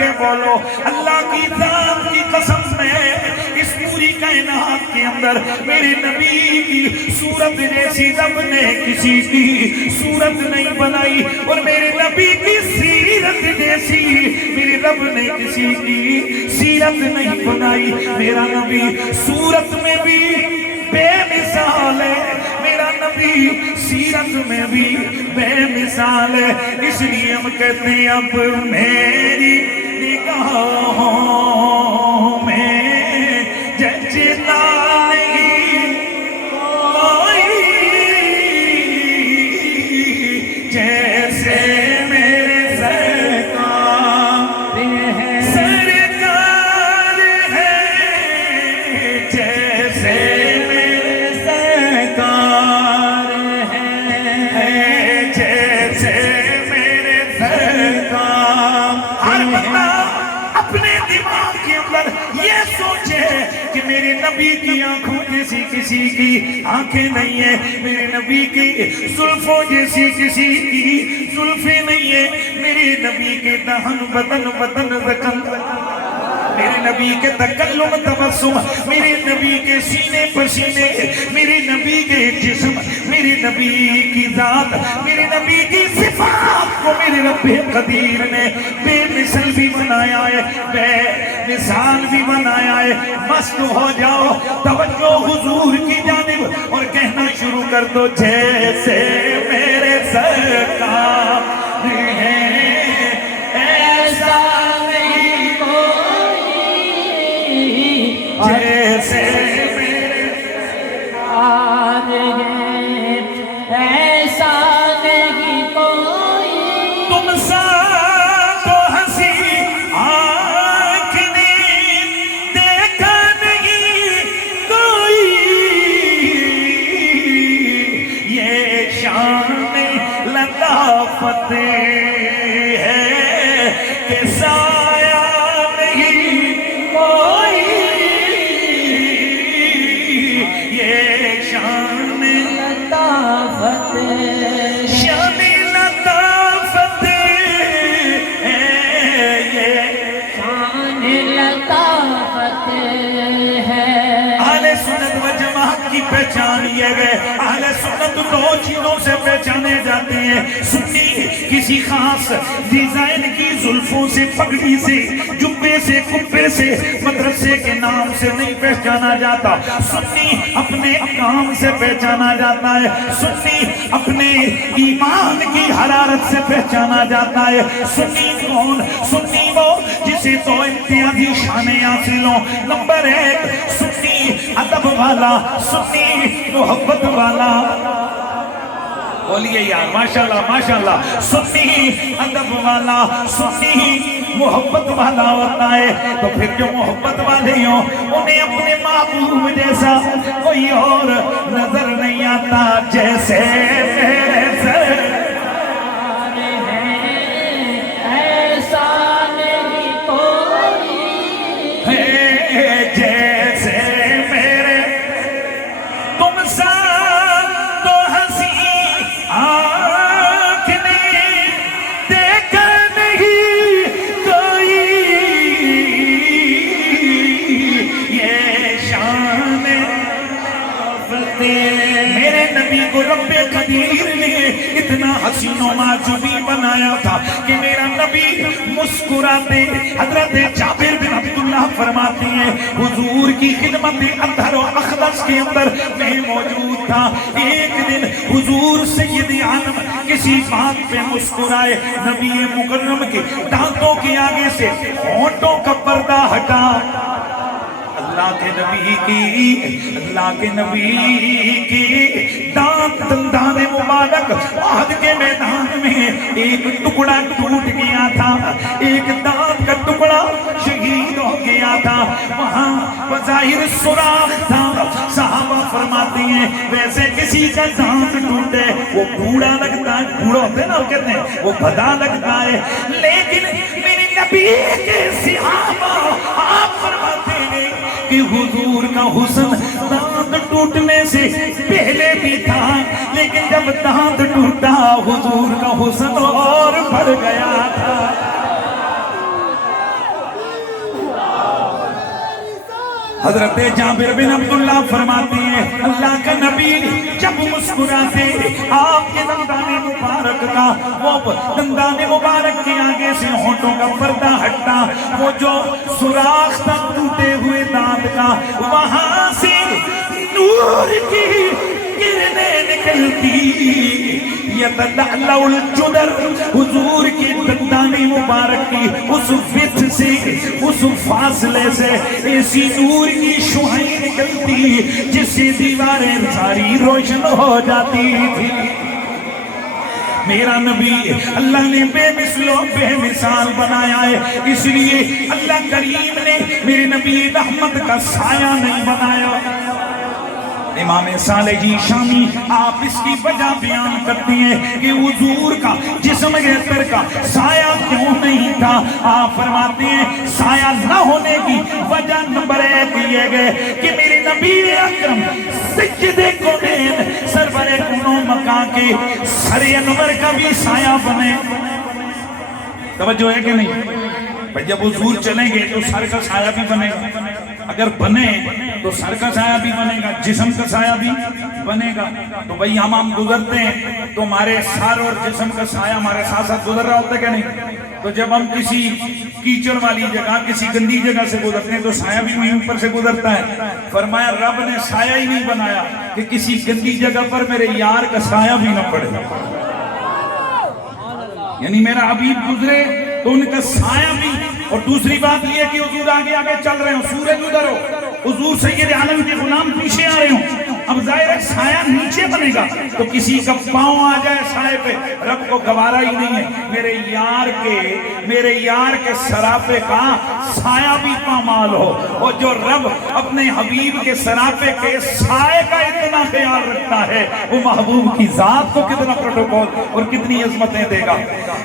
کے بولو اللہ کی ذات کی قسم میں اس پوری کائنات کے اندر میرے نبی کی صورت جیسی رب نے کسی کی صورت نہیں بنائی، اور میرے نبی کی سیرت جیسی میرے رب نے کسی کی سیرت نہیں بنائی۔ میرا نبی صورت میں بھی بے مثال ہے، میرا نبی سیرت میں بھی بے مثال ہے، اس لیے ہم کہتے ہیں اب میری نگاہوں میں جچتا نہیں کوئی جیسے میرے سرکار ہے، سرکار ہے جیسے میرے سرکار ہے، جیسے میرے سرکار۔ ہر بندہ اپنے دماغ کے اندر یہ سوچے کہ میرے نبی کی آنکھوں جیسی کسی کی آنکھیں نہیں ہیں، میرے نبی کی زلفوں جیسی کسی کی زلفیں نہیں ہیں، میرے نبی کے دہن بدن زکن، میرے نبی کے تکلم تبسم، میرے نبی کے سینے پسینے، میرے نبی کے جسم، میرے نبی کی ذات، میرے نبی کی صفات کو میرے رب قدیر نے بے مثل بھی بنایا ہے، بے مثال بھی بنایا ہے۔ مست ہو جاؤ، توجہ حضور کی جانب اور کہنا شروع کر دو جیسے میرے سرکار ہیں ایسا نہیں کوئی، جیسے میرے سرکار ہیں ایسا نہیں کوئی، تم سا تو ہنسی آنکھ نے دیکھا نہیں کوئی، یہ شان لطافت ہے کہ سایہ نہیں کوئی، یہ شان لطافت ہے، شان لطافت ہے، یہ شان لطافت ہے۔ اہل سنت و جماعت کی پہچان یہ ہے، اہل سنت دو چیزوں سے پہچانے جاتے ہیں، سنی کسی خاص ڈیزائن کی زلفوں سے، پگڑی سے، جبے سے، کپے سے، مدرسے کے نام سے نہیں پہچانا جاتا، سنی اپنے کام سے پہچانا جاتا ہے، سنی اپنے ایمان کی حرارت سے پہچانا جاتا ہے۔ سنی کون؟ سنی وہ جسے تو امتیازی شانیں حاصل ہوں۔ نمبر ایک سنی ادب والا، سنی محبت والا، بولیے یار ماشاءاللہ ماشاءاللہ، سنی ادب والا، سنی محبت والا ہوتا ہے، تو پھر جو محبت والے ہوں انہیں اپنے محبوب جیسا کوئی اور نظر نہیں آتا، جیسے میرے سرکار ہیں ایسا نہیں کوئی، جیسے میرے تم سا تو ہنسی آنکھ نے دیکھا نہیں کوئی، یہ شان لطافت ہے۔ میرے نبی کو رب قدیر نے اتنا حسین و معجوبی بنایا تھا کہ میرا نبی مسکراتے، حضرت جابر بن عبداللہ فرماتے ہیں حضور کی خدمت اطہر و اخلص کے اندر میں موجود تھا، ایک دن حضور سید عالم کسی بات پہ مسکرائے، نبی مکرم کے دانتوں کے آگے سے ہونٹوں کا پردہ ہٹا، اللہ کے نبی کی دندان مبارک عہد کے میدان میں ایک ٹکڑا ٹوٹ گیا تھا، ایک دانت کا ٹکڑا شہید ہو گیا تھا، وہاں بظاہر سوراخ تھا۔ صحابہ فرماتے ہیں ویسے کسی کا دانت ٹوٹے وہ بوڑھا لگتا ہے، بوڑھا ہوتے ہیں نا، وہ کہتے ہیں وہ بھدا لگتا ہے، لیکن میرے نبی کے صحابہ آپ فرماتے ہیں کہ حضور کا حسن دانت ٹوٹنے سے پہلے بھی تھا، لیکن جب دانت ٹوٹا حضور کا حسن اور بڑھ گیا تھا۔ حضرت جابر بن عبداللہ فرماتے ہیں اللہ کا نبی جب مسکراتے آپ کے دندان مبارک کا وہ دندان مبارک کے آگے سے ہونٹوں کا پردہ ہٹتا، وہ جو سوراخ تھا ٹوٹے ہوئے دانت کا، وہاں سے نور کی کرنیں نکلتی، یتلألؤ الجدر، حضور کی دندان مبارک کی اس وتھ سے، اس فاصلے سے ایسی نور کی شعاعیں نکلتی جس سے دیواریں ساری روشن ہو جاتی تھی۔ میرا نبی اللہ نے بے مثل و بے مثال بنایا ہے، اس لیے اللہ کریم نے میرے نبی رحمت کا سایہ نہیں بنایا۔ امام صالح جی شامی آپ اس کی وجہ بیان کرتی ہیں کہ حضور کا جسم اطہر کا سایہ کیوں نہیں تھا۔ آپ فرماتے ہیں سایہ نہ ہونے کی وجہ نمبر 1 یہ گئے کہ میرے نبی اکرم سجد کونین سرور کونو مکان کے سر انور کا بھی سایہ بنے۔ توجہ ہے کہ نہیں؟ جب حضور چلیں گے تو سر کا سایہ بھی بنے گا، اگر بنے تو سر کا سایہ بھی بنے گا، جسم کا سایہ بھی بنے گا۔ تو بھئی ہم گزرتے ہیں تو ہمارے سر اور جسم کا سایہ ہمارے ساتھ ساتھ گزر رہا ہوتا ہے کہ نہیں؟ تو جب ہم کسی کیچڑ والی جگہ، کسی گندی جگہ سے گزرتے ہیں تو سایہ بھی وہیں اوپر سے گزرتا ہے۔ فرمایا رب نے سایہ ہی نہیں بنایا کہ کسی گندی جگہ پر میرے یار کا سایہ بھی نہ پڑے، یعنی میرا حبیب گزرے تو ان کا سایہ بھی۔ اور دوسری بات یہ کہ حضور آگے آگے چل رہے ہوں، سورج ادھر ہو، حضور سید عالم کے غلام پیچھے آ رہے ہوں، اب ظاہر ہے سایہ نیچے بنے گا تو کسی کا پاؤں آ جائے سائے پہ رب کو گوارا ہی نہیں ہے۔ میرے یار کے سراپے کا سایہ بھی پامال ہو، اور جو رب اپنے حبیب کے سراپے کے سائے کا اتنا خیال رکھتا ہے وہ محبوب کی ذات کو کتنا پروٹوکول اور کتنی عظمتیں دے گا۔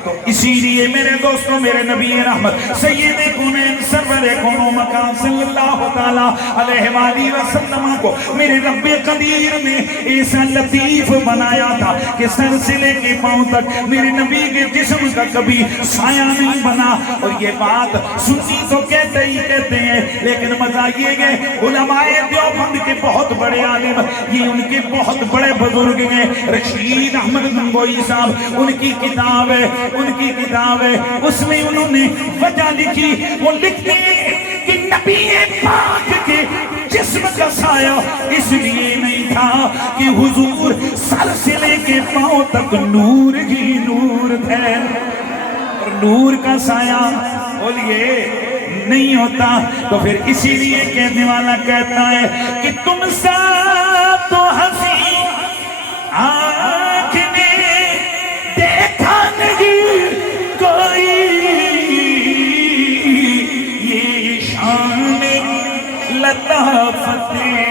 تو اسی لیے میرے دوستوں، میرے نبی رحمت سید کونین سرور کونو مکان صلی اللہ تعالیٰ علیہ وآلہ وسلم کو میرے رب قدیر نے ایسا لطیف بنایا تھا کہ سر سے لے کے پاؤں تک میرے نبی کے جسم کا کبھی سایہ نہیں بنا۔ اور یہ بات سنی تو کہتے ہی کہتے ہیں، لیکن مزہ یہ ہے علماء دیوبند کے بہت بڑے عالم، یہ ان کے بہت بڑے بزرگ ہیں، رشید احمد گنگوئی صاحب، ان کی کتاب ہے، اس میں انہوں نے وجہ لکھی، وہ لکھتے ہیں کہ نبی پاک کے جسم کا سایہ اس لیے نہیں تھا کہ حضور سر سے لے کے پاؤں تک نور ہی نور تھے، اور نور کا سایہ بولیے نہیں ہوتا۔ تو پھر اسی لیے کہنے والا کہتا ہے کہ تم سا تو ہنسی آنکھ نے دیکھا نہیں کوئی، یہ شان لطافت ہے،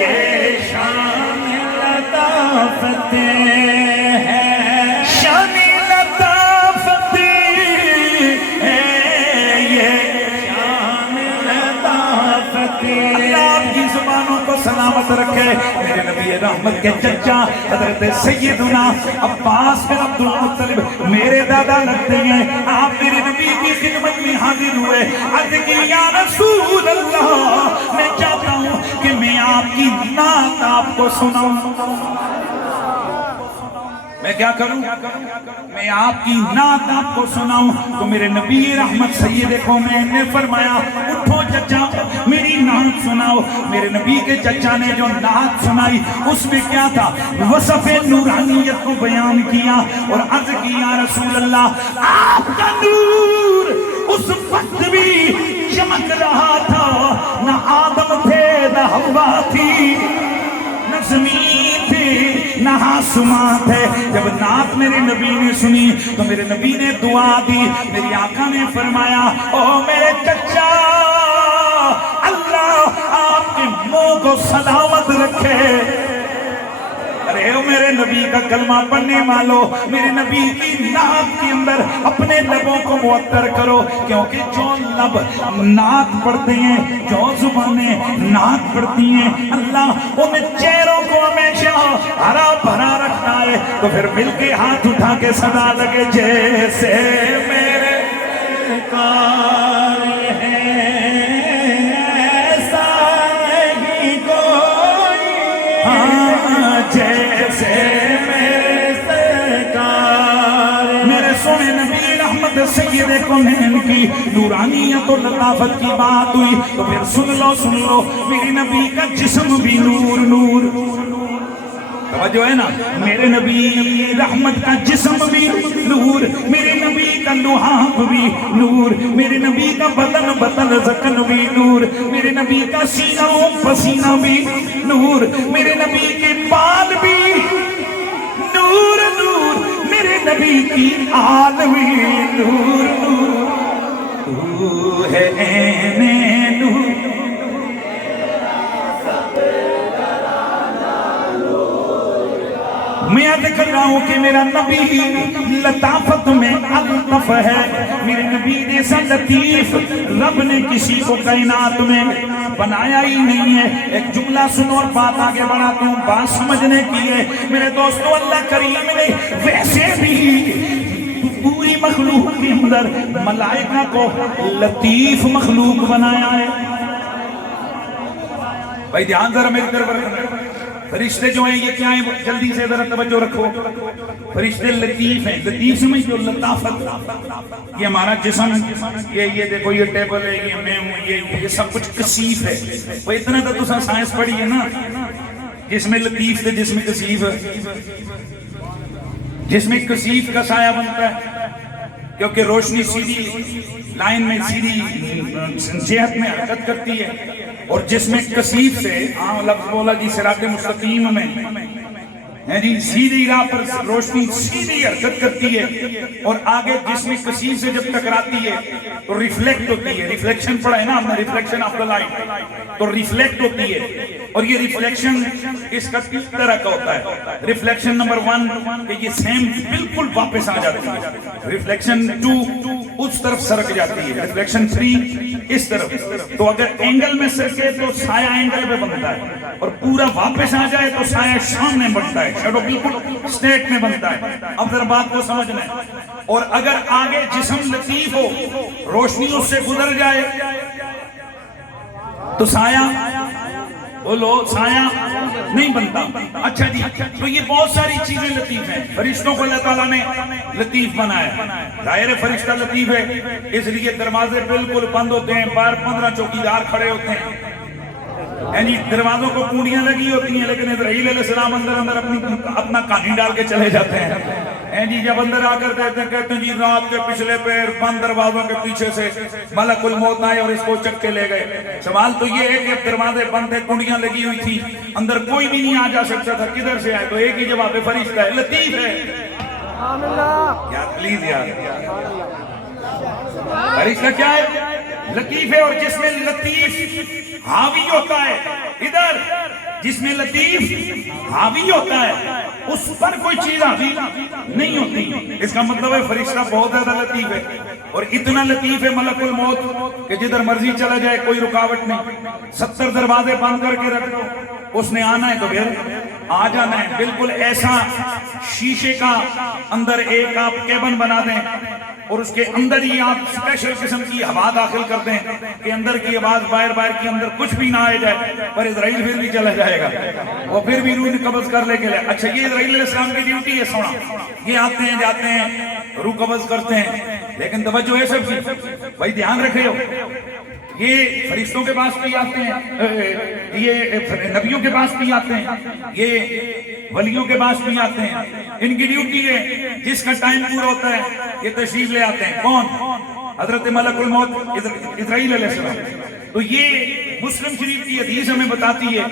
یہ شان لطافت ہے، شان لطافت ہے، یہ شان لطافت ہے۔ اللہ آپ کی زبانوں کو سلامت رکھے۔ میرے نبی رحمت کے چچا حضرت سیدنا عباس بن عبد المطلب میرے دادا لگتے ہیں، آپ میرے نبی کی خدمت میں حاضر ہوئے، عرض کی یا رسول اللہ میں چاہتا ہوں کہ میں آپ کی نعت آپ کو سناؤں۔ میں کیا کروں؟ میں آپ کی نعت آپ کو سناؤں۔ تو میرے نبی رحمت سید قومین نے فرمایا اٹھو چچا میری نعت سناؤ۔ میرے نبی کے چچا نے جو نعت سنائی اس میں کیا تھا؟ وصف نورانیت کو بیان کیا اور عرض کی یا رسول اللہ آپ کا نور اس وقت بھی چمک رہا تھا، نہ آدم تھے نہ حوا تھی، نہ زمین تھی نہ آسمان تھے۔ جب نعت میرے نبی نے سنی تو میرے نبی نے دعا دی، میری آقا نے فرمایا او میرے چچا اللہ آپ کے منہ کو سلامت رکھے۔ ارے او میرے نبی کا کلمہ پڑھنے والوں، میرے نبی کی نعت کے اندر اپنے لبوں کو معطر کرو، کیونکہ جو لب نعت پڑھتے ہیں، جو زبانیں نعت پڑھتی ہیں، اللہ ان چہروں کو ہمیشہ ہرا بھرا رکھتا ہے۔ تو پھر مل کے ہاتھ اٹھا کے صدا لگے جیسے میرے کار ہے سویرے کونین کی نورانیت و لطافت کی بات ہوئی تو پھر سن لو میرے نبی کا جسم بھی نور نور، توجہ ہے نا، میرے نبی رحمت کا جسم بھی نور، میرے نبی کا لحاف بھی نور، میرے نبی کا بدن زکن بھی نور، میرے نبی کا سینہ و پسینہ بھی نور، میرے نبی کے بال بھی نور نور، میرے نبی کی آل بھی نور نور، تو ہے عین نور۔ میں عرض کر رہا ہوں کہ میرا نبی لطافت میں الطف ہے، میرے نبی جیسا لطیف رب نے کسی کو کائنات میں بنایا ہی نہیں ہے۔ ایک جملہ سنو اور بات آگے بڑھاتا ہوں، بات سمجھنے کی ہے میرے دوستو۔ اللہ کریم نے ویسے بھی پوری مخلوق کے اندر ملائکہ کو لطیف مخلوق بنایا ہے۔ بھائی دھیان ذرا میری طرف رکھنا، فرشتے جو ہیں یہ کیا ہیں؟ جلدی سے ذرا توجہ رکھو، فرشتے لطیف ہیں۔ لطیف سمجھ جو لطافت، یہ ہمارا جسم، یہ دیکھو یہ ٹیبل ہے، یہ میں ہوں، یہ سب کچھ کثیف ہے۔ وہ اتنا تو سائنس پڑھی ہے نا، جس میں لطیف تھے جس میں کثیف ہے، جس میں کثیف کا سایہ بنتا ہے کیونکہ روشنی سیدھی لائن میں سیدھی جہت میں حرکت کرتی ہے، اور جس میں کثیف سے عام لفظ بولا جی صراط مستقیم میں یعنی سیدھی راہ پر روشنی سیدھی حرکت کرتی ہے، اور آگے جس میں کثیف سے جب ٹکراتی ہے تو ریفلیکٹ ہوتی ہے۔ ریفلیکشن پڑھا ہے نا ہم نے، ریفلیکشن آف دا لائٹ، تو ریفلیکٹ ہوتی ہے، اور یہ ریفلیکشن اس کا کس طرح کا ہوتا ہے؟ ریفلیکشن نمبر 1 کہ یہ سیم بالکل واپس آ جاتی ہے، ریفلیکشن 2 اس طرف سرک جاتی ہے، ریفلیکشن 3 اس طرف۔ تو اگر اینگل میں سرکے تو سایہ اینگل پہ بنتا ہے، اور پورا واپس آ جائے تو سایہ سامنے بنتا ہے، شیڈو بالکل سٹیٹ میں بنتا ہے۔ اب ذرا بات کو سمجھنا ہے، اور اگر آگے جسم لطیف ہو، روشنی اس سے گزر جائے تو سایہ بولو سایہ نہیں بنتا۔ اچھا جی، تو یہ بہت ساری چیزیں لطیف ہیں، فرشتوں کو اللہ تعالیٰ نے لطیف بنایا۔ ظاہر فرشتہ لطیف ہے، اس لیے دروازے بالکل بند ہوتے ہیں، باہر 15 چوکیدار کھڑے ہوتے ہیں، یعنی دروازوں کو کنڈیاں لگی ہوتی ہیں، لیکن اسرائیل علیہ السلام اندر اپنا کہانی ڈال کے چلے جاتے ہیں جی۔ جب اندر آ کر کہتے ہیں جی رات کے پچھلے پیر بند دروازوں کے پیچھے سے ملک الموت آئے اور اس کو چک کے لے گئے۔ سوال تو یہ ہے کہ دروازے بند تھے، کنڈیاں لگی ہوئی تھی، اندر کوئی بھی نہیں آ جا سکتا تھا، کدھر سے آئے؟ تو ایک ہی جواب ہے، فرشتہ ہے، لطیف ہے۔ یار پلیز یار، فرشتہ کیا ہے؟ لطیف ہے، اور جس میں لطیف حاوی ہوتا ہے، ادھر جس میں لطیف حاوی ہوتا ہے اس پر کوئی چیز حاوی نہیں ہوتی۔ اس کا مطلب ہے فرشتہ بہت زیادہ لطیف ہے، اور اتنا لطیف ہے ملک الموت کہ جدھر مرضی چلا جائے کوئی رکاوٹ نہیں۔ 70 دروازے بند کر کے رکھ دو، اس نے آنا ہے تو پھر آ جانا ہے۔ بالکل ایسا شیشے کا اندر ایک آپ کیبن بنا دیں، اور اس کے اندر ہی آپ اسپیشل قسم کی ہوا داخل کر دیں کہ اندر کی آواز باہر کی اندر کچھ بھی نہ آئے جائے، پر اسرائیل پھر بھی چلا جائے گا، وہ پھر بھی روح قبض کر لے کے لے۔ اچھا یہ اسرائیل علیہ السلام کی ڈیوٹی ہے، سونا یہ آتے ہیں جاتے ہیں روح قبض کرتے ہیں، لیکن توجہ ہے سب چیز بھائی دھیان رکھے ہو، یہ فرشتوں کے پاس بھی آتے ہیں، یہ نبیوں کے پاس بھی آتے ہیں، یہ ولیوں کے پاس بھی آتے ہیں۔ ان کی ڈیوٹی ہے جس کا ٹائم پورا ہوتا ہے یہ تشریف لے آتے ہیں۔ کون؟ حضرت ملک الموت اسرائیل علیہ السلام۔ تو یہ مسلم شریف کی حدیث ہمیں بتاتی ہے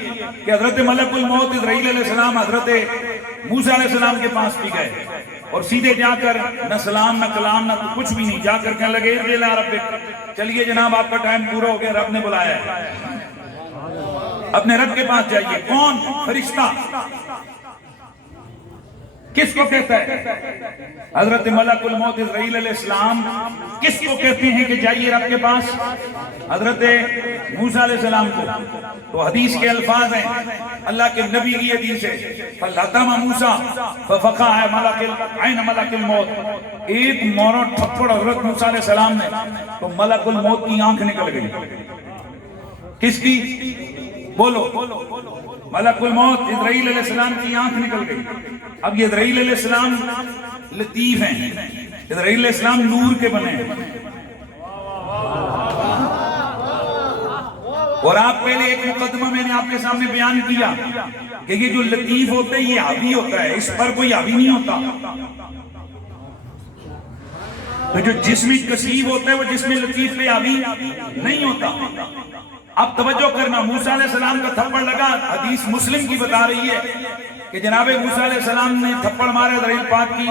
کہ حضرت ملک الموت اسرائیل علیہ السلام حضرت موسیٰ علیہ السلام کے پاس بھی گئے، اور سیدھے جا کر نہ سلام نہ کلام نہ کچھ بھی نہیں، جا کر کہنے لگے الا ربک، چلیے جناب آپ کا ٹائم پورا ہو گیا، رب نے بلایا ہے، اپنے رب کے پاس جائیے۔ کون؟ فرشتہ۔ کس کو کہتا ہے؟ حضرت ملک الموت اسرائیل علیہ السلام کس کو کہتے ہیں کہ جائیے رب کے پاس؟ حضرت موسیٰ علیہ السلام کو۔ تو حدیث کے الفاظ ہیں، اللہ کے نبی کی حدیث ہے، فَلَّطَمَ مُوسَىٰ فَفَقَعَ عَيْنَ مَلَكِ الْمَوْتِ، ایک مورا تھپڑ حضرت موسیٰ علیہ السلام نے تو ملک الموت کی آنکھ نکل گئی۔ کس کی؟ بولو۔ ملک الموت اسرائیل علیہ السلام کی آنکھ نکل گئی۔ اب یہ اسرائیل علیہ السلام لطیف ہیں، اسرائیل علیہ السلام نور کے بنے ہیں. اور آپ پہلے ایک مقدمہ میں نے آپ کے سامنے بیان کیا کہ یہ جو لطیف ہوتے ہیں یہ حاوی ہوتا ہے، اس پر کوئی حاوی نہیں ہوتا. تو جو جسم کثیف ہوتا ہے وہ جسم لطیف پہ حاوی نہیں ہوتا. اب توجہ کرنا، موسیٰ علیہ السلام کا تھپڑ لگا، حدیث مسلم کی بتا رہی ہے کہ جناب موسیٰ علیہ السلام نے تھپڑ مارا، اسرائیل پاک کی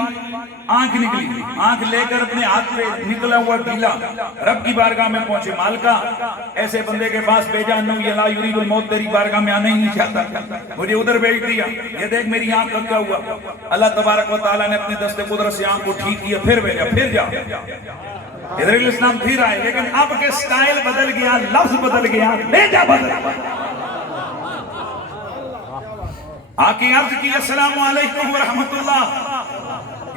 آنکھ نکلی، آنکھ لے کر اپنے ہاتھ پہ نکلا ہوا ڈھیلا رب کی بارگاہ میں پہنچے. مالکہ ایسے بندے کے پاس بھیجا، انہو یہ لا یرید الموت، تیری بارگاہ میں آنا ہی نہیں چاہتا، مجھے ادھر بھیج دیا. یہ دیکھ میری آنکھ کا کیا ہوا. اللہ تبارک و تعالیٰ نے اپنے دست قدرت سے آنکھ کو ٹھیک کیا، پھر بھیجا، پھر جا. اسرائیل اسلام پھر آئے، لیکن اب کے سٹائل بدل گیا، لفظ بدل گیا، بھیجا بدل گیا. آکے عرض کی السلام علیکم ورحمت اللہ.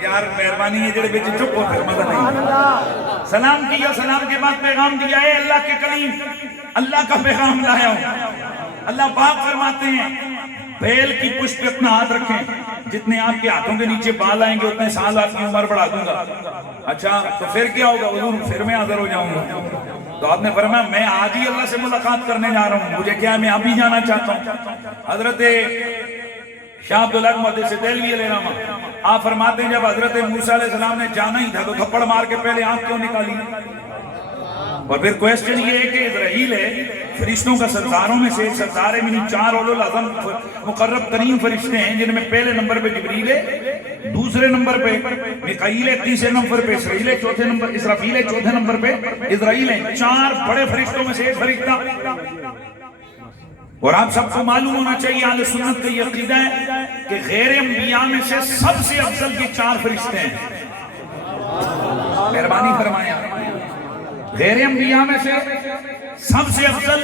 یار مہربانی ہے جڑے بچے چپ ہو، پھر مدد نہیں. سلام کیا، سلام کے بعد پیغام دیا ہے اللہ کے کلیم، اللہ کا پیغام لایا ہوں. اللہ پاک فرماتے ہیں بیل کی پشت پہ اپنا ہاتھ رکھیں، جتنے آپ کے ہاتھوں کے نیچے بال آئیں گے اتنے سال آپ کی عمر بڑھا دوں گا. اچھا تو پھر کیا ہوگا حضور؟ پھر میں حاضر ہو جاؤں گا. تو آپ نے فرمایا میں آج ہی اللہ سے ملاقات کرنے جا رہا ہوں، مجھے کیا ہے میں ابھی جانا چاہتا ہوں. حضرت شاہ عبداللہ محدث دہلوی علیہ الرحمہ آپ فرماتے ہیں جب حضرت موسیٰ علیہ السلام نے جانا ہی تھا تو تھپڑ مار کے پہلے آنکھ کیوں نکالی؟ اور پھر کوئسٹن یہ ہے کہ اسرائیل ہے فرشتوں کا سرداروں میں سے ایک سردار ہے، یعنی 4 اولو العظم مقرب ترین فرشتے ہیں، جن میں پہلے نمبر پہ جبریل ہے، دوسرے نمبر پہ میکائیل ہے، تیسرے نمبر پہ اسرائیل ہے، چوتھے نمبر اسرافیل ہے، چوتھے نمبر پہ اسرائیل ہے. 4 بڑے فرشتوں میں سے ایک فرشتہ. اور آپ سب کو معلوم ہونا چاہیے اہل سنت کا یہ عقیدہ ہے کہ غیر انبیاء میں سے سب سے افضل یہ 4 فرشتے ہیں. مہربانی فرمایا، غیر انبیاء میں سے سب سے افضل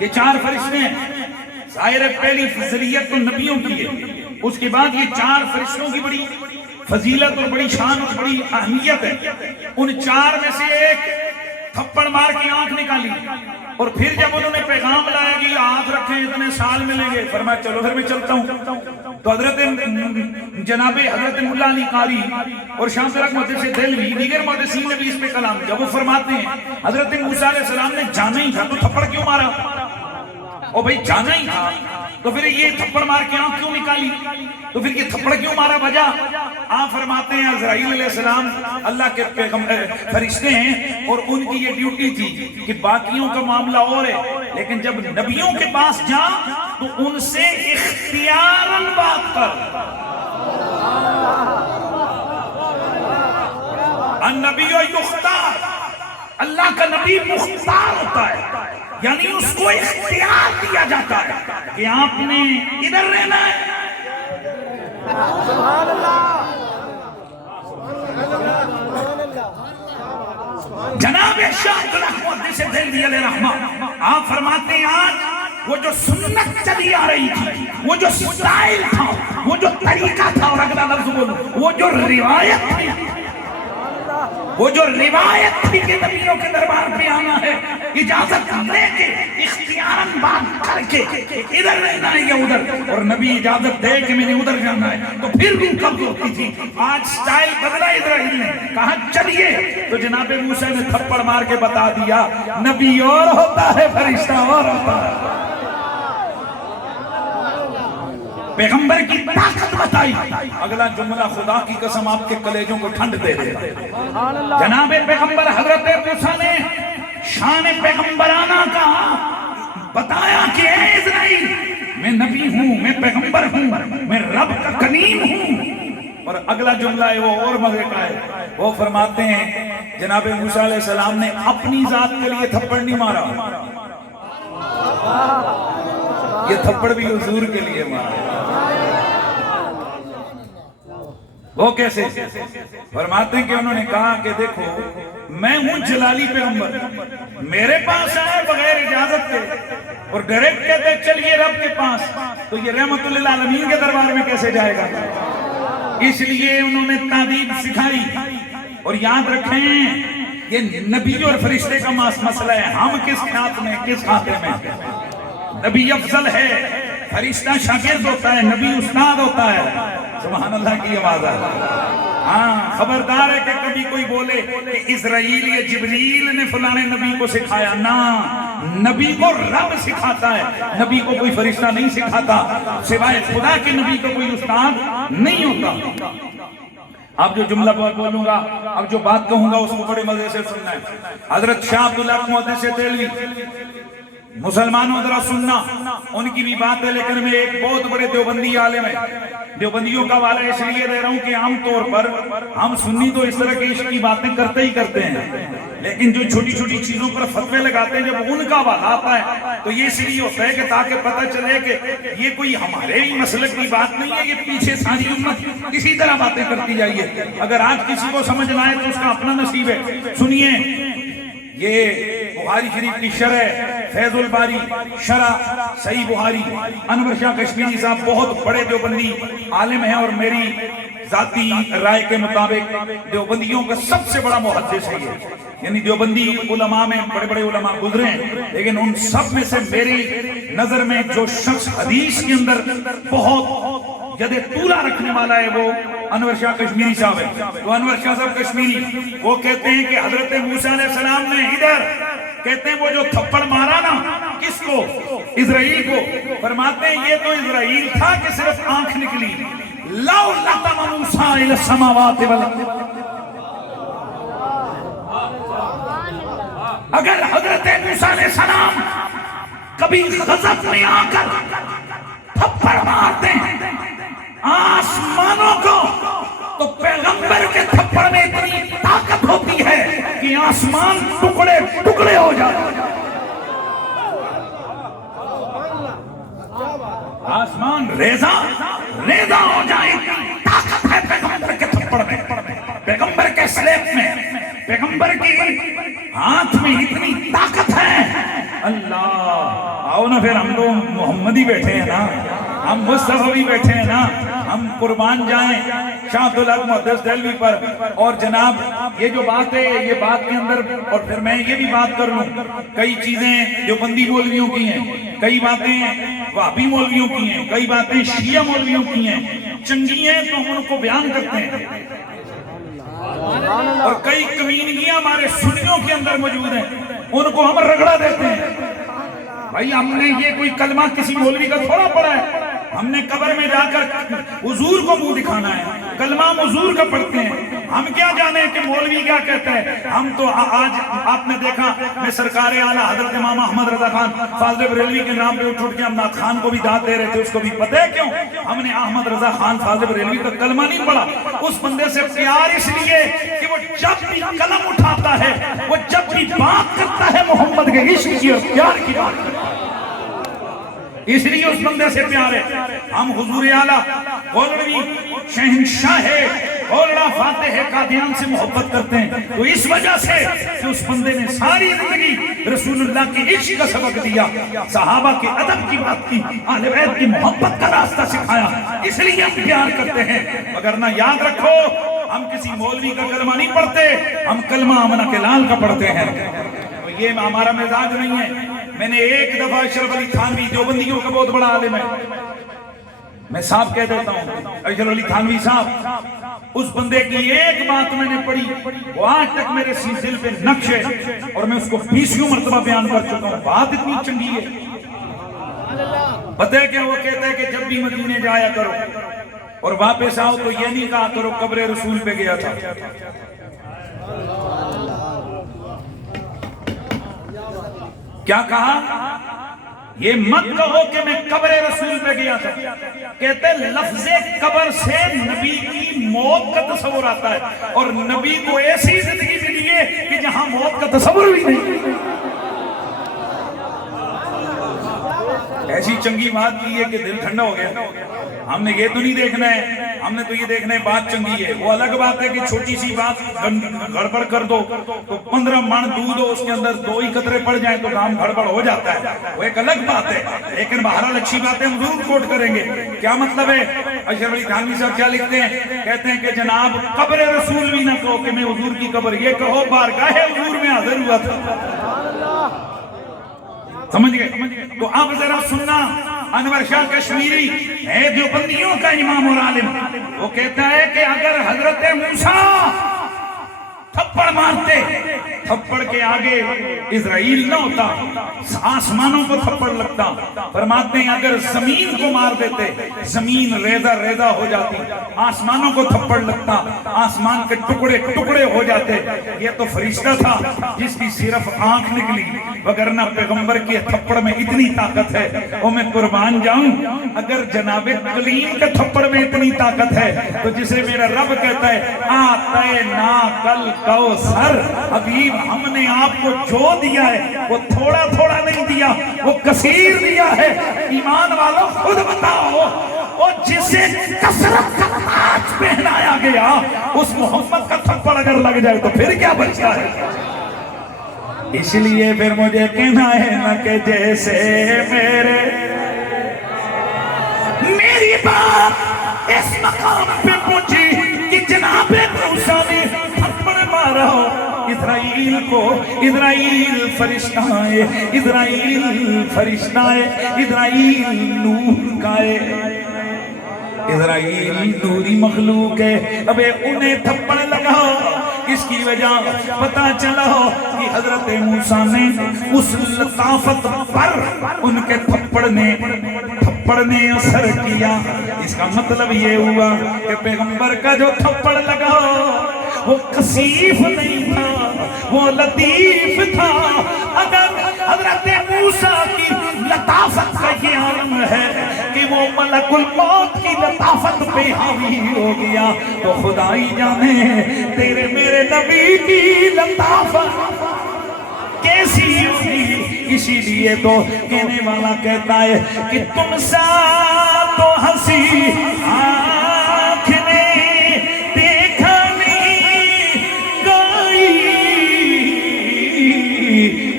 یہ 4 فرشتے ہیں. ظاہر پہلی فضیلت تو نبیوں کی ہے، اس کے بعد یہ 4 فرشتوں کی بڑی فضیلت اور بڑی شان اور بڑی اہمیت ہے. ان 4 میں سے ایک تھپڑ مار کی آنکھ نکالی، اور پھر جب انہوں نے پیغام لایا کہ ہاتھ رکھیں اتنے سال ملیں گے، فرمایا چلو پھر میں چلتا ہوں. تو حضرت جناب حضرت مولا علی قاری اور شاہ عبداللہ محدث دہلوی دیگر محدثین نے بھی اس پہ کلام. جب وہ فرماتے ہیں حضرت موسیٰ علیہ السلام نے جانا ہی تھا تو تھپڑ کیوں مارا؟ اور بھئی جانا ہی تھا تو پھر یہ تھپڑ مار کے آنکھ کیوں نکالی؟ تو پھر یہ تھپڑ کیوں مارا؟ وجہ آپ فرماتے ہیں اسرائیل علیہ السلام اللہ کے فرشتے ہیں، اور ان کی یہ ڈیوٹی تھی کہ باقیوں کا معاملہ اور ہے، لیکن جب نبیوں کے پاس جا تو ان سے اختیاراً بات کر. النبی یختار، اللہ کا نبی مختار ہوتا ہے، یعنی اس کو اختیار دیا جاتا ہے کہ آپ نے ادھر رہنا ہے. سبحان اللہ. جناب شاہ عبداللہ محدث دہلوی علیہ الرحمہ آپ فرماتے ہیں آج وہ جو سنت چلی آ رہی تھی، وہ جو سٹائل تھا، وہ جو طریقہ تھا، اور اگلا لفظ بولو وہ جو روایت تھی، وہ جو روایت تھی کہ نبیوں کے دربار پہ آنا ہے اجازت لے کے اختیاراً بات کر کے ادھر رہنا ہے یا ادھر، اور نبی اجازت دے کہ میں نے ادھر جانا ہے، تو پھر بھی قبض ہوتی تھی. آج سٹائل بدلا اسرائیل نے، کہا چلیے، تو جناب موسیٰ نے تھپڑ مار کے بتا دیا نبی اور ہوتا ہے فرشتہ اور ہوتا ہے. پیغمبر کی طاقت بتائی. اگلا جملہ خدا کی قسم آپ کے کلیجوں کو ٹھنڈ دے دے. جناب پیغمبر حضرت موسیٰ نے شان پیغمبرانہ کا بتایا کہ اے اسرائیل میں نبی ہوں، میں پیغمبر ہوں، میں رب کا کلیم ہوں. اور اگلا جملہ ہے وہ اور مزے کا ہے، وہ فرماتے ہیں جناب موسیٰ علیہ السلام نے اپنی ذات کے لیے تھپڑ نہیں مارا، یہ تھپڑ بھی حضور کے لیے مارا. وہ کیسے؟ فرماتے ہیں کہ انہوں نے کہا کہ دیکھو میں ہوں جلالی پیغمبر، میرے پاس آئے بغیر اجازت کے اور ڈائریکٹ کہتے چلیے رب کے پاس، تو یہ رحمت للعالمین کے دربار میں کیسے جائے گا؟ اس لیے انہوں نے تعدیب سکھائی. اور یاد رکھیں یہ نبی اور فرشتے کا مسئلہ ہے، ہم کس خاطر میں کس خاطر میں. نبی افضل ہے، فرشتہ شاگرد ہوتا ہے، نبی استاد ہوتا ہے. سبحان اللہ کی آواز ہے. ہاں خبردار ہے کہ کبھی کوئی بولے کہ اسرائیل یا جبریل نے فلانے نبی کو سکھایا، نہ، نبی کو رب سکھاتا ہے، نبی کو کوئی فرشتہ نہیں سکھاتا، سوائے خدا کے نبی کو کوئی استاد نہیں ہوتا۔ اب جو جملہ بولوں گا، اب جو بات کہوں گا اس کو بڑے مزے سے سننا ہے۔ حضرت شاہ عبداللہ محدث دہلوی، مسلمانوں ذرا سننا، ان کی بھی بات ہے، لیکن میں ایک بہت بڑے دیوبندی عالم ہے، دیوبندیوں کا حوالہ اس لیے دے رہا ہوں کہ عام طور پر ہم سنی تو اس طرح کی عشق کی باتیں کرتے ہی کرتے ہیں، لیکن جو چھوٹی چھوٹی چیزوں پر فتوے لگاتے ہیں جب ان کا حوالہ آتا ہے تو یہ اس لیے ہوتا ہے کہ تاکہ پتہ چلے کہ یہ کوئی ہمارے ہی مسلک کی بات نہیں ہے، یہ پیچھے ساری امت اسی طرح باتیں کرتی جائیے، اگر آج کسی کو سمجھ نہ آئے تو اس کا اپنا نصیب ہے۔ سنیے، یہ بخاری شریف کی شرح فیض الباری، شرح صحیح بخاری، انور شاہ کشمیری صاحب بہت بڑے دیوبندی عالم ہیں، اور میری ذاتی رائے کے مطابق دیوبندیوں کا سب سے بڑا محدث ہے یہ، یعنی دیوبندی علماء میں بڑے بڑے علماء گزرے ہیں، لیکن ان سب میں سے میری نظر میں جو شخص حدیث کے اندر بہت ید طولہ رکھنے والا ہے وہ انور شاہ کشمیری صاحب ہے۔ تو انور شاہ صاحب کشمیری وہ کہتے ہیں کہ حضرت موسیٰ علیہ السلام نے ادھر کہتے ہیں وہ جو تھپڑ مارا نا، کس کو؟ اسرائیل کو، فرماتے ہیں یہ تو اسرائیل تھا کہ صرف آنکھ نکلی، لو لطم موسیٰ الی السماوات والارض، اگر حضرت موسیٰ علیہ السلام کبھی غضب میں آ کر تھپڑ مارتے ہیں آسمانوں کو، تو پیغمبر کے تھپڑ میں اتنی طاقت ہوتی ہے کہ آسمان ٹکڑے ٹکڑے ہو جاتے، آسمان ریزہ ریزہ ہو جائے، طاقت ہے پیغمبر کے تھپڑ میں، پیغمبر کے سلیب میں، پیغمبر کی ہاتھ میں اتنی طاقت ہے۔ اللہ، آؤ نا پھر ہم لوگ محمدی بیٹھے ہیں نا، ہم مصطفی بیٹھے ہیں نا، ہم قربان جائیں شاہ عبداللہ محدث دہلوی پر۔ اور جناب یہ جو بات ہے، یہ بات کے اندر، اور پھر میں یہ بھی بات کر لوں، کئی چیزیں دیوبندی مولویوں کی ہیں، کئی باتیں وہابی مولویوں کی ہیں، کئی باتیں شیعہ مولویوں کی ہیں، چنگی ہیں تو ہم ان کو بیان کرتے ہیں، اور کئی کمینگیاں ہمارے سنیوں کے اندر موجود ہیں، ان کو ہم رگڑا دیتے ہیں۔ بھائی ہم نے یہ کوئی کلمہ کسی مولوی کا تھوڑا پڑھا ہے، ہم نے قبر میں جا کر حضور کو منہ دکھانا ہے، کلمہ حضور کا پڑھتے ہیں، ہم کیا جانے کہ مولوی کیا کہتا ہے۔ ہم تو آج آپ نے دیکھا، میں سرکار اعلیٰ حضرت امام احمد رضا خان فاضل بریلوی کے نام پہ اٹھ کے ہم نعت خان کو بھی داد دے رہے تھے، اس کو بھی پتہ ہے کیوں؟ ہم نے احمد رضا خان فاضل بریلوی کا کلمہ نہیں پڑھا، اس بندے سے پیار اس لیے کہ وہ جب بھی قلم اٹھاتا ہے، وہ جب بھی بات کرتا ہے محمد کے عشق کی اور پیار کی بات کرتا ہے، اس لیے اس بندے سے پیار ہے۔ ہم حضور اعلیٰ گولڑوی شہنشاہ گولڑا فاتح قادیان سے محبت کرتے ہیں، تو اس وجہ سے کہ اس بندے نے ساری زندگی رسول اللہ کی عشق کا سبق دیا، صحابہ کے ادب کی بات کی، اہل بیت کی محبت کا راستہ سکھایا، اس لیے ہم پیار کرتے ہیں۔ مگر نہ یاد رکھو ہم کسی مولوی کا کلمہ نہیں پڑھتے، ہم کلمہ آمنہ کے لال کا پڑھتے ہیں، یہ ہمارا مزاج نہیں ہے۔ میں نے ایک دفعہ اشرف علی تھانوی دیوبندیوں کا بہت بڑا عالم ہے، میں صاحب کہہ دیتا ہوں، اشرف علی تھانوی صاحب، اس بندے کی ایک بات میں نے پڑھی، وہ آج تک میرے دل پہ نقش ہے، اور میں اس کو 20 مرتبہ بیان کر چکا ہوں، بات اتنی چنگی ہے۔ پتہ ہے کہ وہ کہتا ہے کہ جب بھی مدینے جایا کرو اور واپس آؤ تو یہ نہیں کہا کرو قبر رسول پہ گیا تھا، کیا کہا؟ یہ مت کہو کہ میں قبر رسول پہ گیا تھا، کہتے لفظ قبر سے نبی کی موت کا تصور آتا ہے، اور نبی کو ایسی زندگی ملی ہے کہ جہاں موت کا تصور بھی نہیں۔ ایسی چنگی بات کی ہے کہ دل ٹھنڈا ہو گیا۔ ہم نے یہ تو نہیں دیکھنا ہے، ہم نے تو یہ دیکھنا ہے بات چنگی ہے۔ وہ الگ بات ہے کہ چھوٹی سی بات گڑبڑ کر دو تو 15 من دودھ ہو، اس کے اندر 2 ہی قطرے پڑ جائیں تو کام گڑبڑ ہو جاتا ہے، وہ ایک الگ بات ہے۔ لیکن بہرحال اچھی باتیں ہم ضرور کوٹ کریں گے۔ کیا مطلب ہے؟ اشرف علی تھانوی صاحب کیا لکھتے ہیں؟ کہتے ہیں کہ جناب قبر رسول بھی نہ کہو کہ میں حضور کی قبر، یہ کہو بارگاہ حضور میں حاضر ہوا تھا۔ سمجھ گئے؟ تو اب ذرا سننا، انور شاہ کشمیری ہے دیوبندیوں کا امام اور عالم، وہ کہتا ہے کہ اگر حضرت موسیٰ تھپڑ مارتے، تھپڑ کے آگے اسرائیل نہ ہوتا، آسمانوں کو تھپڑ لگتا. فرماتے ہیں اگر زمین کو مار دیتے، زمین ریزہ ریزہ ہو جاتی، آسمانوں کو تھپڑ لگتا، آسمان کے ٹکڑے ٹکڑے ہو جاتے. یہ تو فرشتہ تھا جس کی صرف آنکھ نکلی، وگرنہ پیغمبر کی تھپڑ میں اتنی طاقت ہے. اور میں قربان جاؤں، اگر جناب کلیم کے تھپڑ میں اتنی طاقت ہے تو جسے میرا رب کہتا ہے آتینا کل کوثر، حبیب ہم نے آپ کو جو دیا ہے وہ تھوڑا تھوڑا نہیں دیا، وہ کثیر دیا ہے. ایمان والوں خود بتاؤ، اور جسے کثرت کا تاج پہنایا گیا اس محمد کا تھپڑ اگر لگ جائے تو پھر کیا بچتا ہے؟ اس لیے پھر مجھے کہنا ہے نا کہ جیسے میری بات اس مقام پہ پہنچی کہ جناب موسیٰ نے تھپڑ مارا ہو اسرائیل کو. اسرائیل فرشتہ ہے، اسرائیل فرشتہ ہے، اسرائیل نور کا ہے، اسرائیل نوری مخلوق ہے. اب انہیں تھپڑ لگا، اس کی وجہ پتا چلا کہ حضرت موسیٰ نے اس لطافت پر ان کے تھپڑ نے اثر کیا. اس کا مطلب یہ ہوا کہ پیغمبر کا جو تھپڑ لگا وہ کثیف نہیں تھا، وہ لطیف تھا. اگر حضرت موسیٰ کی لطافت کا یہ عالم ہے کہ وہ ملک الموت کی لطافت پہ حاوی ہو گیا، تو خدائی جانے تیرے میرے نبی کی لطافت کیسی ہوگی. اسی لیے تو کہنے والا کہتا ہے کہ تم سا تو ہنسی آنکھ نے دیکھا نہیں کوئی.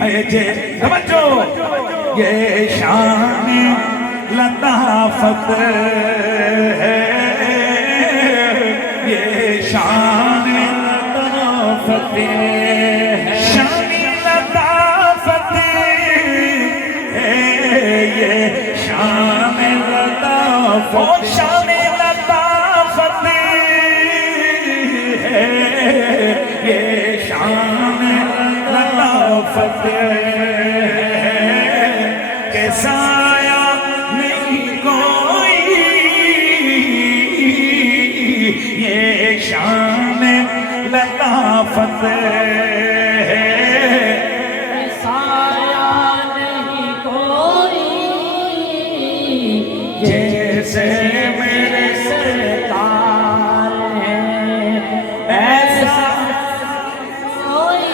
اے جے سمجھو یہ شان لطافت ہے، یہ شان لطافت ہے، شان لطافت ہے، یہ شان لطافت، شان لطافت ہے، یہ شان لطافت ہے کہ سایہ نہیں کوئی، یہ شان لطافت ہے سایہ نہیں کوئی، جیسے میرے سرکار ہے ایسا کوئی.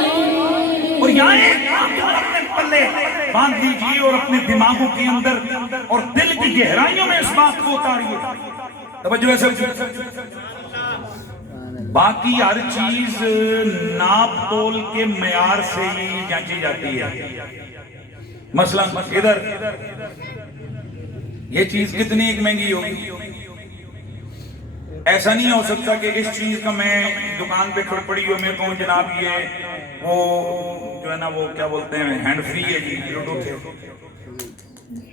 اور یہاں ایک بات اور اپنے پلے باندھ لیجیے اور اپنے دماغوں کے اندر اور دل کی گہرائیوں میں اس بات کو اتاریے. توجہ ہے سب. باقی ہر چیز ناپ تول کے معیار سے ہی جانچی جاتی ہے. مثلا ادھر یہ چیز کتنی ایک مہنگی ہوگی، ایسا نہیں ہو سکتا کہ اس چیز کا میں دکان پہ کھڑ پڑی ہو میں کہوں جناب یہ وہ جو ہے نا وہ کیا بولتے ہیں ہینڈ فری ہے جی بلوٹوتھ ہے،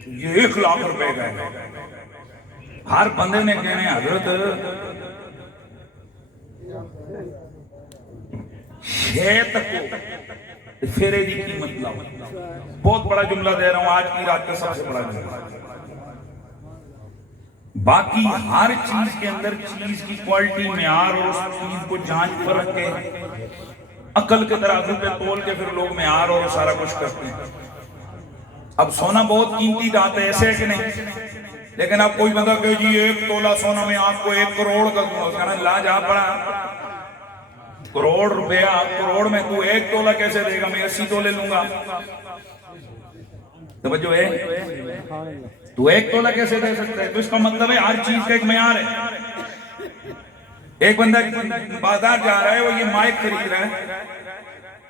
یہ 1 لاکھ روپے کا ہے. ہر بندے نے کہنے حضرت شیط کو پھیرے دی قیمت لاؤ. بہت بڑا جملہ دے رہا ہوں، آج کی رات کا سب سے بڑا جملہ. باقی ہر چیز کے اندر چیز کی کوالٹی معیار اور اس چیز کو جانچ پر رکھ کے عقل کے ترازو پہ تول کے پھر لوگ معیار اور سارا کچھ کرتے ہیں. اب سونا بہت قیمتی دھات ہے، ایسے ہے کہ نہیں؟ لیکن اب کوئی بندہ کہ جی 1 تولہ سونا میں آپ کو 1 کروڑ کا دوں گا، اس کا نا لا جا پڑا کروڑ روپیہ، کروڑ میں تو 1 تولہ کیسے دے گا؟ میں 80 تولے لوں گا. توجہ ہے؟ تو 1 تولہ کیسے دے سکتا ہے؟ تو اس کا مطلب ہے ہر چیز کا ایک معیار ہے. ایک بندہ بازار جا رہا ہے، وہ یہ مائک خرید رہا ہے،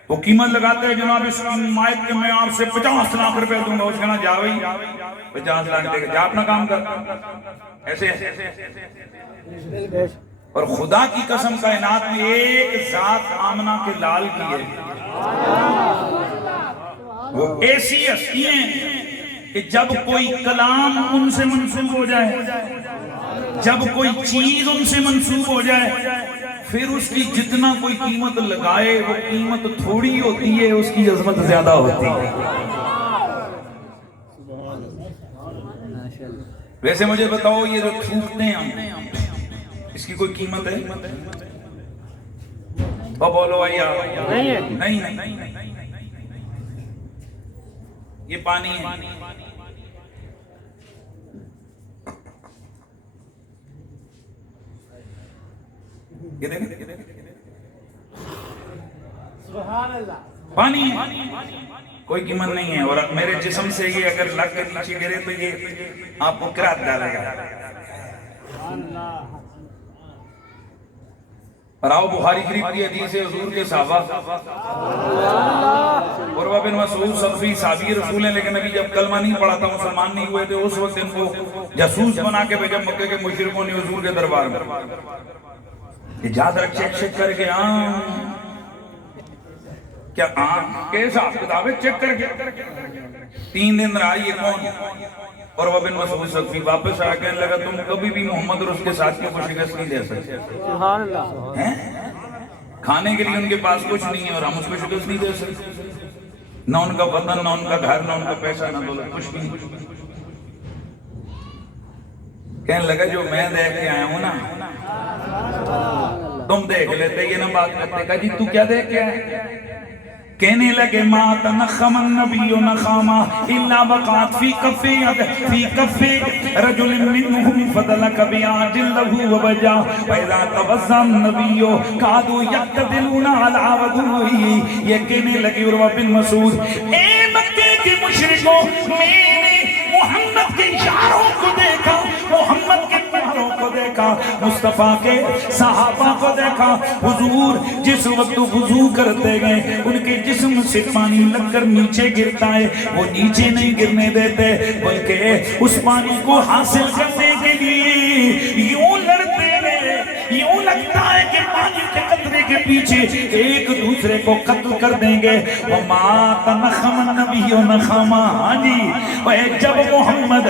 وہ قیمت لگاتے ہیں جناب اس مائک کے معیار سے 50 لاکھ روپے دوں گا. اس کا نا جا بھائی 50 لاکھ دے گا، جا اپنا کام کر. ایسے اور خدا کی قسم کائنات میں ایک ذات آمنہ کے لال کی ہے، وہ ایسی ہستی ہیں کہ جب کوئی کلام ان سے منسوب ہو جائے، جب کوئی چیز ان سے منسوب ہو جائے، پھر اس کی جتنا کوئی قیمت لگائے وہ قیمت تھوڑی ہوتی ہے، اس کی عظمت زیادہ ہوتی ہے۔ ویسے مجھے بتاؤ یہ جو تھوکتے ہیں ہم، اس کی کوئی قیمت ہے؟ بولو آیا نہیں، یہ پانی ہے، یہ دیکھیں پانی ہے، کوئی قیمت نہیں ہے۔ اور میرے جسم سے یہ اگر لگ کر نیچے گرے تو یہ آپ کو قرات ڈالے گا۔ اور آؤ بخاری شریف کی حدیث ہے، حضور کے صحابہ عروہ بن مسعود ثقفی صحابی رسول ہیں، لیکن ابھی جب کلمہ نہیں پڑھا تھا، مسلمان نہیں ہوئے تھے، اس وقت ان کو جاسوس بنا کے بھیجا مکے کے مشرکوں نے حضور کے دربار میں۔ اجازت رکھ چیک کر کے کیا کیسا کتابیں چیک کر کے 3 دن رہا یہ کون؟ عروہ بن مسعود ثقفی واپس آ کہنے لگا تم کبھی بھی محمد اور اس کے ساتھیوں کو شکست نہیں دے سکتے۔ سبحان اللہ۔ کھانے کے لیے ان کے پاس کچھ نہیں ہے اور ہم اس کو شکست نہیں دے سکتے، نہ ان کا وطن، نہ ان کا گھر، نہ ان کا پیسہ، نہ دولت، کچھ نہیں۔ کہنے لگا جو میں دیکھ کے آیا ہوں نا تم دیکھ لیتے، یہ نہ بات کرتے۔ کہا جی تو کیا دیکھ کے آیا؟ کہنے لگے ما تنخم النبی نخاما الا وقعت فی کف رجل منهم فضلک بعاجل له وبجا فاذا توضا النبی قعدوا یقتدلون علی وضوئه۔ یہ کہنے لگے عروہ بن مسعود اے مکے کے مشرکوں، میں نے محمد کے اشاروں کو دیکھا، محمد کے پیاروں کو دیکھا، مصطفیٰ کے صحابہ کو دیکھا، حضور جس وقت وضو کرتے گئے ان کے جسم سے پانی لگ کر نیچے گرتا ہے، وہ نیچے نہیں گرنے دیتے بلکہ اس پانی کو حاصل کرنے کے لیے یوں لڑتے گئے، یوں لگتا ہے کہ پانی کے قطرے کے پیچھے ایک دوسرے کو قتل کر دیں گے۔ وَمَا تَنَخَمَ النَّبِيُّ نَخَامًا۔ ہاں جی، جب محمد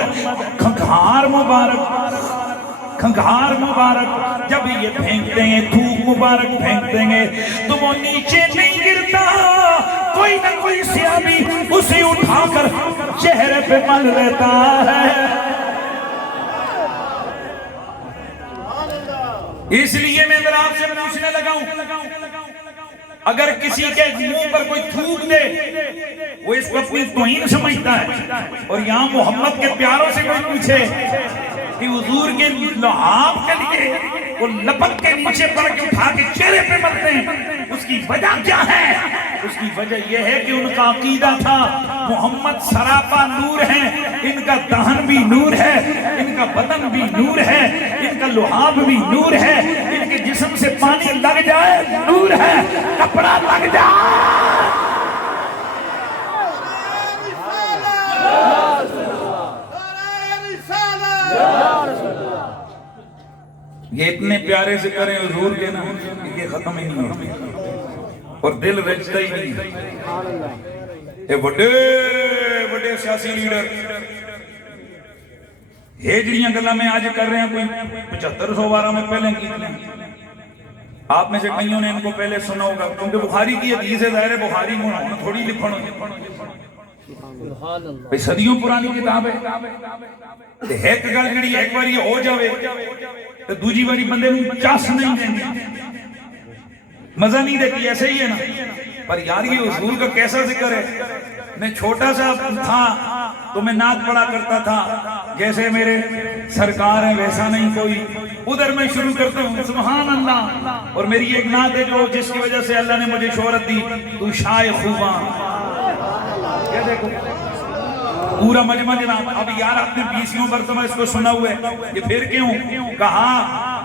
کھنگھار مبارک جب یہ پھینکتے ہیں، تھوک مبارک پھینکتے ہیں تو وہ نیچے نہیں گرتا، کوئی نہ کوئی صحابی اسے اٹھا کر چہرے پہ مل لیتا ہے۔ اس لیے میں ذرا آپ سے پوچھنے لگا ہوں، اگر کسی کے منہ پر کوئی تھوک دے وہ اس کو اپنی توہین سمجھتا ہے، اور یہاں محمد کے پیاروں سے کوئی پوچھے کہ حضور کے لحاف کے لیے وہ لپک کے نیچے پڑ کے اٹھا کے چہرے پہ مرتے ہیں، اس کی وجہ کیا ہے؟ اس کی وجہ یہ ہے کہ ان کا عقیدہ تھا محمد سراپا نور ہے، ان کا دہن بھی نور ہے، ان کا بدن بھی نور ہے، ان کا لحاف بھی نور ہے، ان کے جسم سے پانی لگ جائے نور ہے، کپڑا لگ جائے۔ یہ اتنے پیارے سے کریں حضور کے نا، یہ ختم ہی نہیں ہوتی اور دل رجتا ہی نہیں۔ یہ بڑے سیاسی لیڈر ہجریاں گلہ میں آج کر رہے ہیں، کوئی 7500 بارہ میں پہلے کی تھی، آپ میں سے کئیوں نے ان کو پہلے سنا ہوگا، کیونکہ بخاری کی حدیث ہے، ظاہر ہے بخاری میں تھوڑی لکھن بھئی صدیوں پرانی کتاب ہے، ایک گل جڑی ایک بار یہ ہو جاوے تو دوجی باری بندے میں چاس نہیں دیں گے، مزہ نہیں دیتی، ایسے ہی ہے نا۔ پر یار یہ حضور کا کیسا ذکر ہے، میں چھوٹا سا تھا تو میں نعت پڑھا کرتا تھا، جیسے میرے سرکار ہیں ویسا نہیں کوئی، ادھر میں شروع کرتا ہوں سبحان اللہ، اور میری ایک نعت ہے جو جس کی وجہ سے اللہ نے مجھے شہرت دی، تو شاہ خوباں، یہ دیکھو پورا مجمع جناب۔ اب یار آپ نے 20 مرتبہ اس کو سنا ہوا ہے، یہ پھر کیوں کہا؟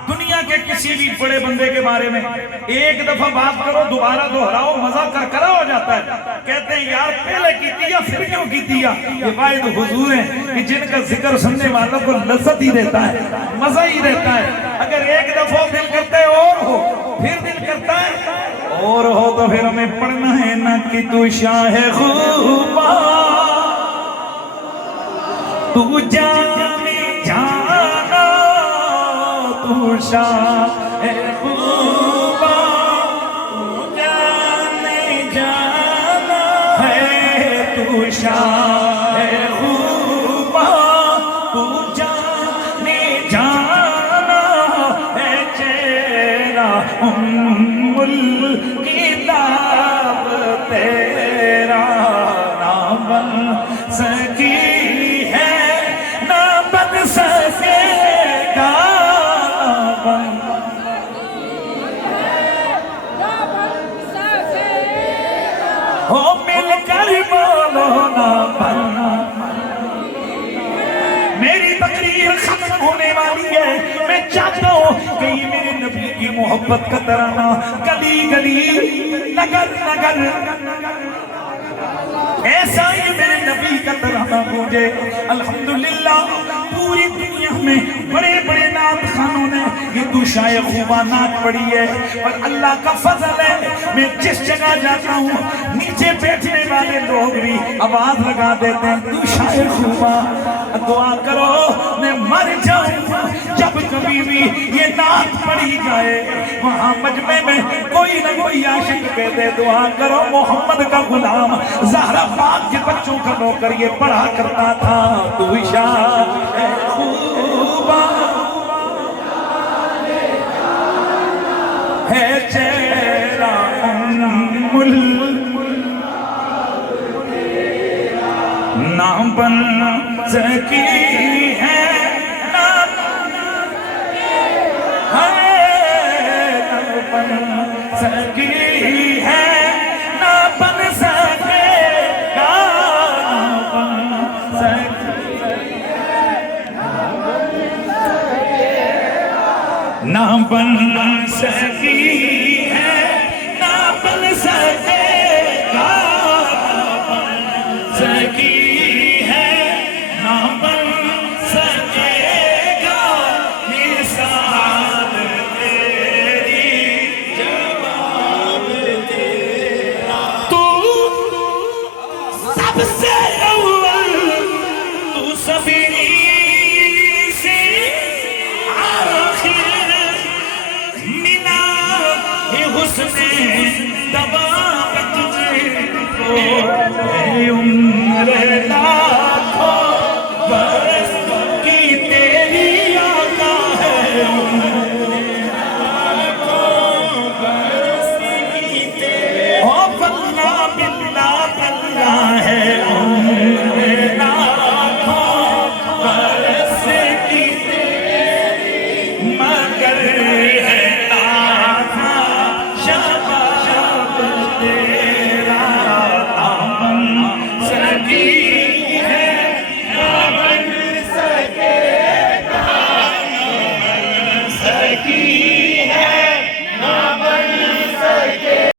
دنیا کے کسی بھی بڑے بندے کے بارے میں ایک دفعہ بات کرو، دوبارہ دہراؤ، مزہ کرا ہو جاتا ہے۔ کہتے ہیں یار پہلے کی دیا پھر کیوں کی دیا؟ یہ واحد حضور ہیں کہ جن کا ذکر سننے والوں کو لذت ہی دیتا ہے، مزہ ہی دیتا ہے۔ اگر ایک دفعہ دل کرتا ہے اور ہو، پھر دل کرتا ہے اور ہو، تو پھر ہمیں پڑھنا ہے نا کہ تو شاہ خوباں تو جانے جانا تو شاہ خوبا تو جانے جانا ہے تو شاہ خوبا تو جانے جانا ہے چہرہ الکتاب تیرا نہ بن سکی ہے نہ بن سکے گا ہو مل کر بولو نہ بننا میری تقریر ختم ہونے والی ہے میں چاہتا ہوں کہ یہ میرے نبی کی محبت کا ترانہ گلی گلی نگر نگر ایسا ہی میرے نبی کا ترانہ مجھے الحمدللہ پوری دنیا میں بڑے بڑے نعت خانوں نے یہ دوشائے خوبا نعت پڑھی ہے اور اللہ کا فضل ہے میں جس جگہ جاتا ہوں نیچے بیٹھنے والے لوگ بھی آواز لگا دیتے ہیں دوشائے خوبا دعا کرو میں مر جاؤں جب کبھی بھی یہ نعت پڑھی جائے وہاں مجمع میں کوئی نہ کوئی عاشق کہتے دعا کرو محمد کا غلام زہرا پاک کے بچوں کا نوکر یہ پڑھا کرتا تھا دوشائے خوبا ہے چہرہ نہ بن سکی ہے نہ بن سکی ہے نہ بن سکے گا نہ بن سکی